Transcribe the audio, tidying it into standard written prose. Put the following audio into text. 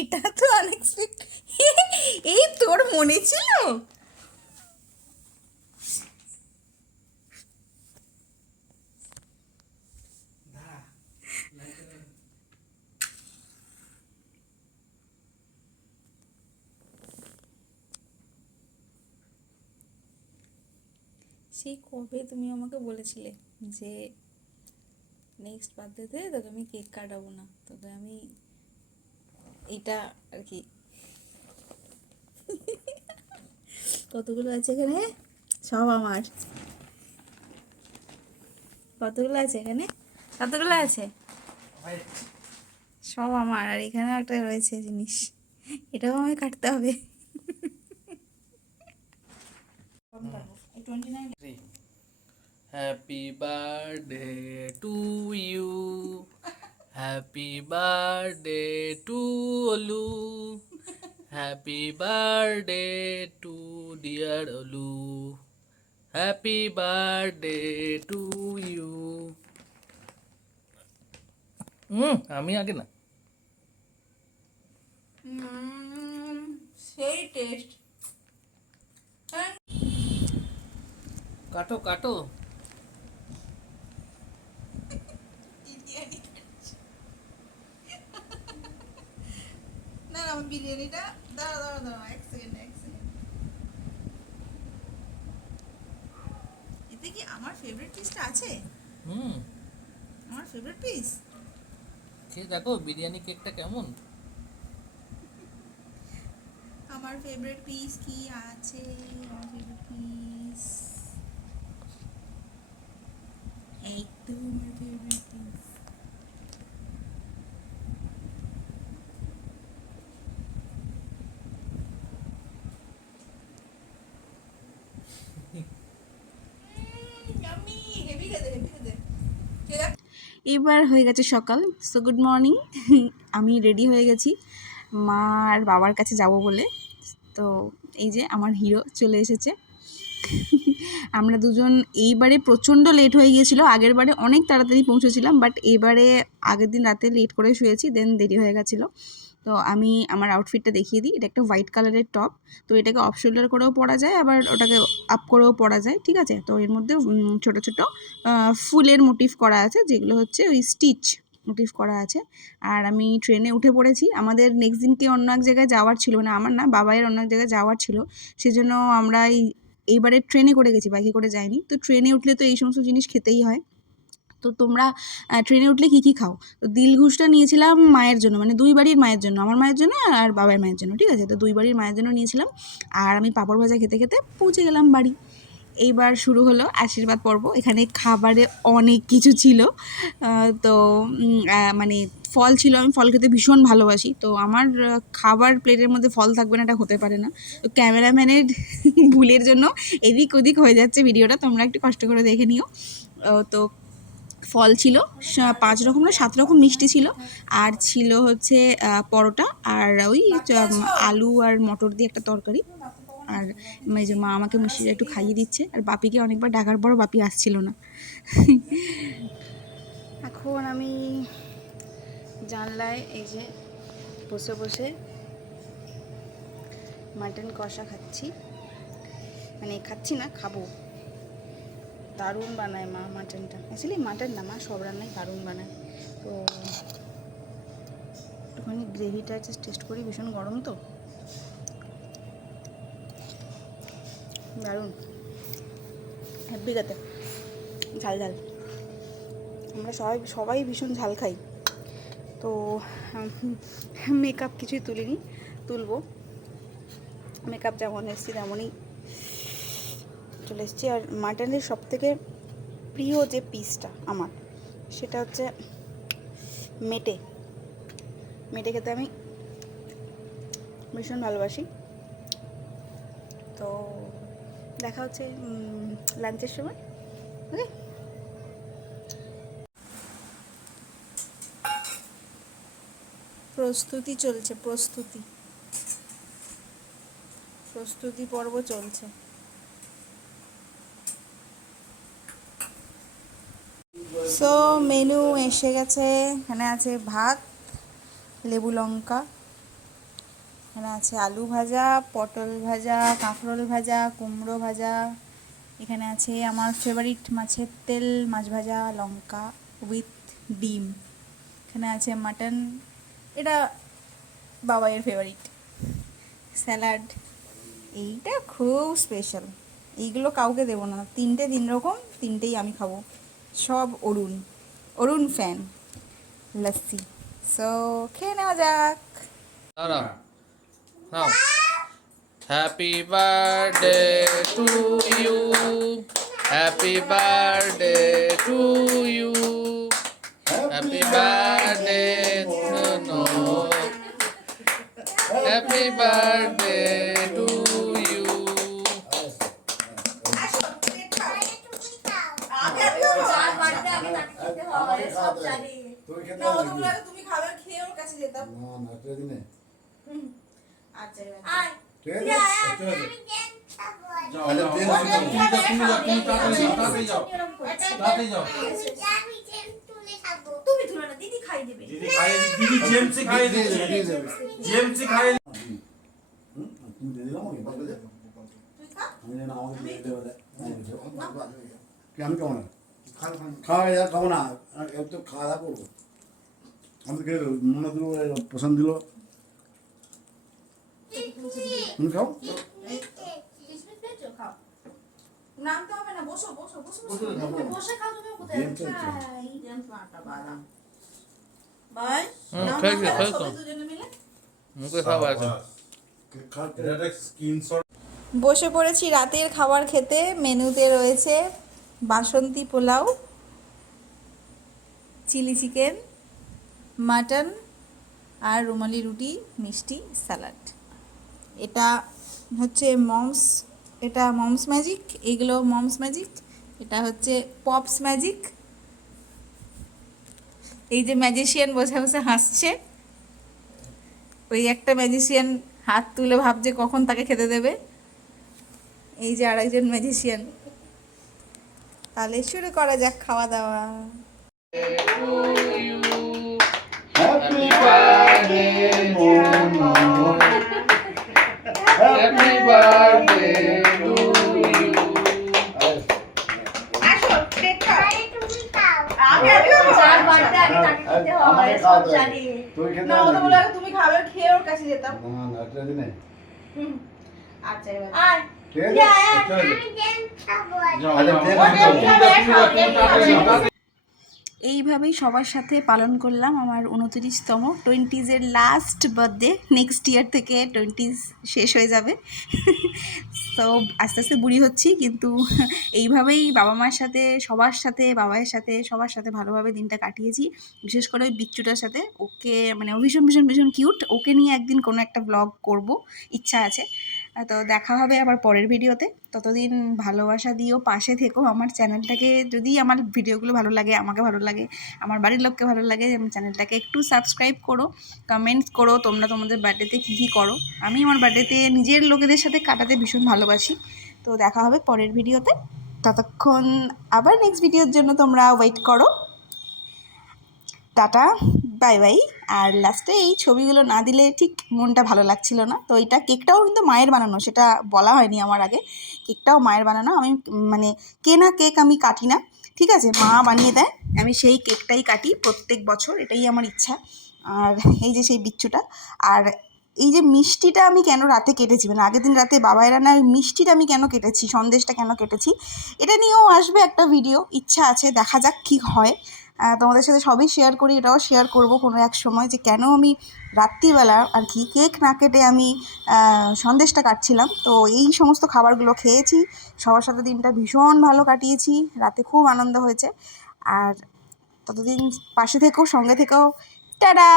এটা তো আনএক্সপেক্টেড। এই তোর মনে ছিল? সেই কবে তুমি আমাকে বলেছিলে যে নেক্সট বার্থডেতে তোকে আমি কেক কাটাবো না, তোকে আমি এটা আর কি। কতগুলো আছে এখানে? সব আমার। কতগুলো আছে এখানে? কতগুলো আছে? সব আমার। আর এখানেও একটা রয়েছে জিনিস, এটাও আমায় কাটতে হবে। Happy birthday to you, happy birthday to Olu, happy birthday to dear Olu, happy birthday to you. আমি আগে না। সেই টেস্ট। কাটো কাটো। না না, আমার বিরিয়ানিটা দাঁড়া দাঁড়া দাঁড়া, এক সেকেন্ড এক সেকেন্ড। এতে কি আমার ফেভারিট পিসটা আছে? হুম, আমার ফেভারিট পিস। খেয়ে দেখো বিরিয়ানি কেকটা কেমন। আমার ফেভারিট পিস কি আছে? আমার ফেভারিট পিস এই তো আমার ফেভারিট পিস। এবার হয়ে গেছে সকাল। So good morning. আমি রেডি হয়ে গেছি মা আর বাবার কাছে যাব বলে। তো এই যে আমার হিরো চলে এসেছে। আমরা দুজন এইবারে প্রচণ্ড লেট হয়ে গিয়েছিল, আগের বারে অনেক তাড়াতাড়ি পৌঁছেছিলাম, বাট এবারে আগের দিন রাতে লেট করে শুয়েছি, দেন দেরি হয়ে গেছিলো। তো আমি আমার আউটফিটটা দেখিয়ে দিই। এটা একটা হোয়াইট কালারের টপ। তো এটাকে অফ শোল্ডার করেও পরা যায়, আবার ওটাকে আপ করেও পরা যায়, ঠিক আছে। তো এর মধ্যে ছোট ছোট ফুলের মোটিভ করা আছে, যেগুলো হচ্ছে ওই স্টিচ মোটিভ করা আছে। আর আমি ট্রেনে উঠে পড়েছি। আমাদের নেক্সট দিনকে অন্য এক জায়গায় যাওয়ার ছিল, মানে আমার না, বাবাইয়ের অন্য এক জায়গায় যাওয়ার ছিল, সেজন্য আমরা এইবারে ট্রেনে করে গেছি, বাইকে করে যাইনি। তো ট্রেনে উঠলে তো এই সমস্ত জিনিস খেতেই হয়। তো তোমরা ট্রেনে উঠলে কী কী খাও? তো দিলঘুষটা নিয়েছিলাম মায়ের জন্য, মানে দুই বাড়ির মায়ের জন্য, আমার মায়ের জন্য আর বাবার মায়ের জন্য, ঠিক আছে। তো দুই বাড়ির মায়ের জন্য নিয়েছিলাম। আর আমি পাঁপড় ভাজা খেতে খেতে পৌঁছে গেলাম বাড়ি। এইবার শুরু হলো আশীর্বাদ পর্ব। এখানে খাবারে অনেক কিছু ছিল। তো মানে ফল ছিল, আমি ফল খেতে ভীষণ ভালোবাসি। তো আমার খাবার প্লেটের মধ্যে ফল থাকবে না, এটা হতে পারে না। তো ক্যামেরাম্যানের ভুলের জন্য এদিক ওদিক হয়ে যাচ্ছে ভিডিওটা, তোমরা একটু কষ্ট করে দেখে নিও। তো ফল ছিল 5 রকম না 7 রকম মিষ্টি ছিল। আর ছিল হচ্ছে পরোটা, আর ওই আলু আর মটর দিয়ে একটা তরকারি। আর এই যে মা আমাকে মিষ্টিটা একটু খাইয়ে দিচ্ছে, আর বাপিকে অনেকবার ডাকার পরও বাপি আসছিল না। এখন আমি জানলায় এই যে বসে বসে মাটন কষা খাচ্ছি, মানে খাচ্ছি না, খাবো। দারুণ বানায় মা মাটনটা। অ্যাকচুয়ালি মাটন না, মা সব রান্নাই দারুণ বানায়। তো একটুখানি গ্রেভিটা জাস্ট টেস্ট করি, ভীষণ গরম তো। দারুণ হ্যাপি গাতে ঝাল ঝাল। আমরা সবাই ভীষণ ঝাল খাই। তো মেকআপ কিছুই তুলিনি, তুলবো। মেকআপ যেমন এসেছি তেমনই চলে এসেছি। আর মাটনের সবথেকে প্রিয় যে পিসটা আমার, সেটা হচ্ছে মেটে। মেটে খেতে আমি ভীষণ ভালোবাসি। তো দেখা হচ্ছে লাঞ্চের সময়, ওকে। প্রস্তুতি চলছে, প্রস্তুতি পর্ব চলছে। সো মেনু এসে গেছে। এখানে আছে ভাত, লেবু লঙ্কা, এখানে আছে আলু ভাজা, পটল ভাজা, কাঁকরোল ভাজা, কুমড়ো ভাজা। এখানে আছে আমার ফেভারিট মাছের তেল মাছ ভাজা, লঙ্কা উইথ ডিম। এখানে আছে মাটন, এটা বাবাইয়ের ফেভারিট। স্যালাড, এইটা খুব স্পেশাল। এইগুলো কাউকে দেবো না, 3টে 3 রকম, 3টেই আমি খাবো। সব অরুণ, অরুণ ফ্যান। লস্যি। সো খেয়ে নেওয়া যাক। দাঁড়াও, নাও। Happy birthday to you, happy birthday to you, happy birthday no, happy birthday to you. তুমি খাবে, খেয়ে ওর কাছে যেতাম। তুমি তুলো না, দিদি খাই দেবে। দিদি জেমসি খাই দেবে। জেমসি খাই তুমি দিয়ে দিলাম আমি বাবা যাবো আমি না আমাকে দিয়ে দেবে কি আমি কেমন খাওয়া যা খাবো না একটু খাওয়া দাওয়া করবো আমি খেয়ে মনে দিল পছন্দ দিল তুমি খাও নামতে হবে না, বসো বসো বসো বসে খাও। তুমি কোথায় খাই? ভাই খেয়েছি, খেয়েছো? দুজনে মিলে মুখে খাওয়া আছে। বসে পড়েছি রাতের খাবার খেতে। মেনুতে রয়েছে বাসন্তী পোলাও, চিলি চিকেন, মাটন আর রুমালি রুটি, মিষ্টি, স্যালাড। এটা হচ্ছে এটা মমস ম্যাজিক, এইগুলো মমস ম্যাজিক। এটা হচ্ছে পপস ম্যাজিক। এই যে ম্যাজিশিয়ান বসে বসে হাসছে, ওই একটা ম্যাজিশিয়ান হাত তুলে ভাবছে কখন তাকে খেতে দেবে। এই যে আরেকজন ম্যাজিশিয়ান। তাহলে শুরু করা যাক খাওয়া দাওয়া। Happy birthday Mono happy birthday to you. আসো, কেক খাও। আগে যার বার্থডে আগে তাকে খেতে হয়, সব জানি। তুই খেতে না, ওটা বলে তুমি খাবে, খেয়ে ওর কাছে যেতাম। না না এটা দিনে আচ্ছা এবার আর ঠিক আছে এইভাবেই সবার সাথে পালন করলাম আমার 29তম 20s last birthday. Next year থেকে 20s শেষ হয়ে যাবে। তো আস্তে আস্তে বুড়ি হচ্ছি, কিন্তু এইভাবেই বাবা মার সাথে, সবার সাথে, বাবাইয়ের সাথে, সবার সাথে ভালোভাবে দিনটা কাটিয়েছি। বিশেষ করে ওই বিচ্চুটার সাথে, ওকে মানে ও ভীষণ ভীষণ ভীষণ কিউট। ওকে নিয়ে একদিন কোনো একটা ব্লগ করব, ইচ্ছা আছে। তো দেখা হবে আবার পরের ভিডিওতে। ততদিন ভালোবাসা দিও, পাশে থেকো। আমার চ্যানেলটাকে, যদি আমার ভিডিওগুলো ভালো লাগে, আমাকে ভালো লাগে, আমার বাড়ির লোককে ভালো লাগে, আমার চ্যানেলটাকে একটু সাবস্ক্রাইব করো, কমেন্টস করো তোমরা তোমাদের বার্থডেতে কী কী করো। আমি আমার বার্থডেতে নিজের লোকেদের সাথে কাটাতে ভীষণ ভালোবাসি। তো দেখা হবে পরের ভিডিওতে। ততক্ষণ আবার নেক্সট ভিডিওর জন্য তোমরা ওয়েট করো। Tata, bye bye. আর লাস্টে এই ছবিগুলো না দিলে ঠিক মনটা ভালো লাগছিল না। তো এইটা কেকটাও কিন্তু মায়ের বানানো, সেটা বলা হয়নি আমার আগে। কেকটাও মায়ের বানানো। আমি মানে কেনা কেক আমি কাটি না, ঠিক আছে, মা বানিয়ে দেয়, আমি সেই কেকটাই কাটি প্রত্যেক বছর। এটাই আমার ইচ্ছা। আর এই যে সেই বিচ্ছুটা, আর এই যে মিষ্টিটা আমি কেন রাতে কেটেছি, মানে আগের দিন রাতে বাবাইরা না, ওই মিষ্টিটা আমি কেন কেটেছি, সন্দেশটা কেন কেটেছি, এটা নিয়েও আসবে একটা ভিডিও, ইচ্ছা আছে, দেখা যাক কী হয়। তোমাদের সাথে সবই শেয়ার করি, এটাও শেয়ার করব কোনো এক সময়, যে কেন আমি রাত্রিবেলা আর কি কেক না কেটে আমি সন্দেশটা কাটছিলাম। তো এই সমস্ত খাবারগুলো খেয়েছি, সবার সাথে দিনটা ভীষণ ভালো কাটিয়েছি, রাতে খুব আনন্দ হয়েছে। আর ততদিন পাশে থেকেও, সঙ্গে থেকেও। টাটা।